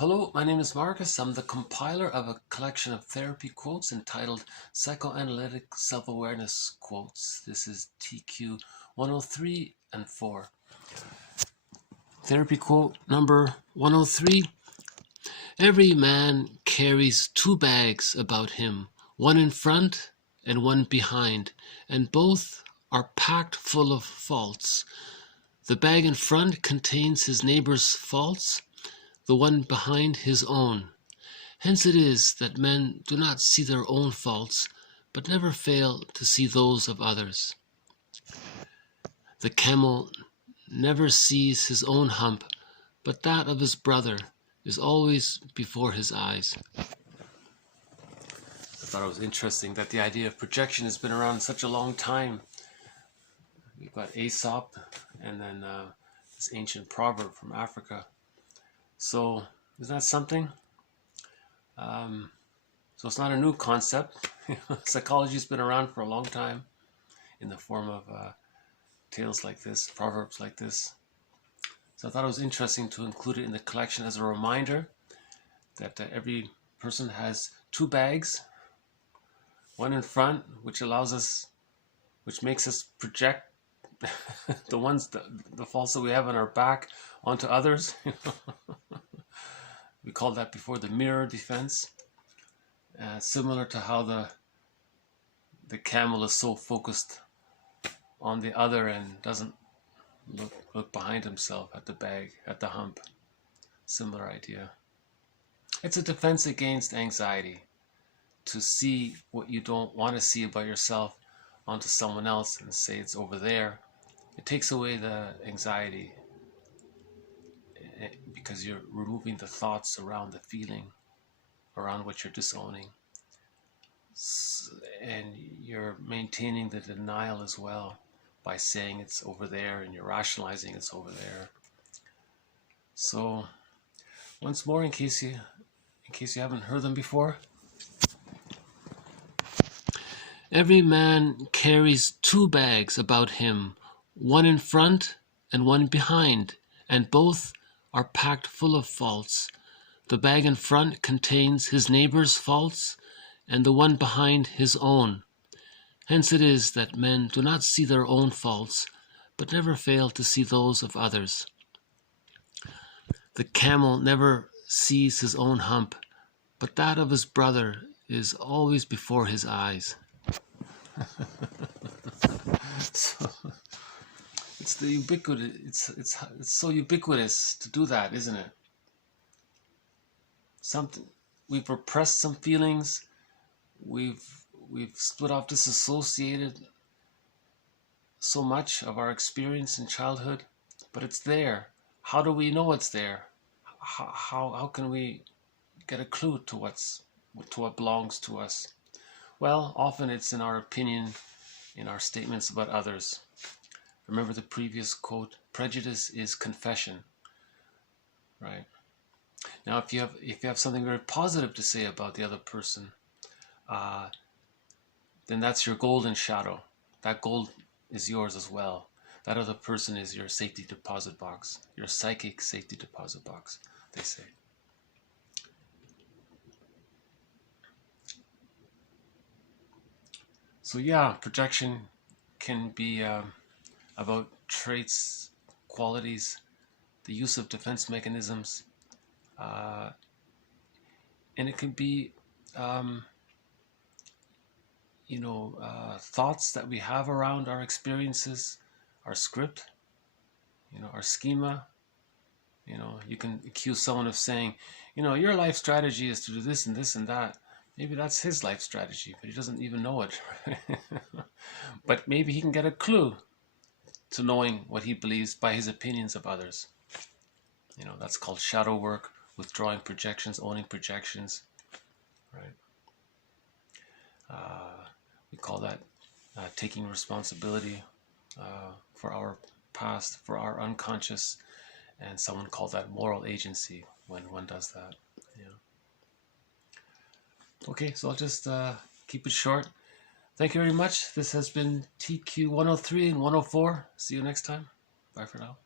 Hello, my name is Marcus. I'm the compiler of a collection of therapy quotes entitled Psychoanalytic Self-Awareness Quotes. This is TQ 103 and 4. Therapy quote number 103. Every man carries two bags about him, one in front and one behind, and both are packed full of faults. The bag in front contains his neighbor's faults, the one behind his own. Hence it is that men do not see their own faults, but never fail to see those of others. The camel never sees his own hump, but that of his brother is always before his eyes. I thought it was interesting that the idea of projection has been around such a long time. We've got Aesop and then this ancient proverb from Africa. So isn't that something? So it's not a new concept. Psychology's been around for a long time in the form of tales like this, proverbs like this. So I thought it was interesting to include it in the collection as a reminder that every person has two bags, one in front, which makes us project the faults that we have on our back onto others. We called that before the mirror defense. Similar to how the camel is so focused on the other and doesn't look behind himself at the bag, at the hump. Similar idea. It's a defense against anxiety, to see what you don't want to see about yourself onto someone else and say it's over there. It takes away the anxiety because you're removing the thoughts around the feeling, around what you're disowning. And you're maintaining the denial as well by saying it's over there, and you're rationalizing it's over there. So once more, in case you haven't heard them before, every man carries two bags about him, one in front and one behind, and both are packed full of faults. The bag in front contains his neighbor's faults, and the one behind his own. Hence it is that men do not see their own faults, but never fail to see those of others. The camel never sees his own hump, but that of his brother is always before his eyes. So, it's the ubiquitous. It's so ubiquitous to do that, isn't it? We've repressed some feelings. We've split off, disassociated so much of our experience in childhood, but it's there. How do we know it's there? How can we get a clue to what belongs to us? Well, often it's in our opinion, in our statements about others. Remember the previous quote, prejudice is confession, right? Now, if you have something very positive to say about the other person, then that's your golden shadow. That gold is yours as well. That other person is your safety deposit box, your psychic safety deposit box, they say. So yeah, projection can be about traits, qualities, the use of defense mechanisms, and it can be thoughts that we have around our experiences, our script, our schema. You can accuse someone of saying, your life strategy is to do this and this and that. Maybe that's his life strategy, but he doesn't even know it. But maybe he can get a clue to knowing what he believes by his opinions of others. That's called shadow work, withdrawing projections, owning projections, right? We call that taking responsibility for our past, for our unconscious, and someone called that moral agency when one does that. Okay, so I'll just keep it short. Thank you very much. This has been TQ 103 and 104. See you next time. Bye for now.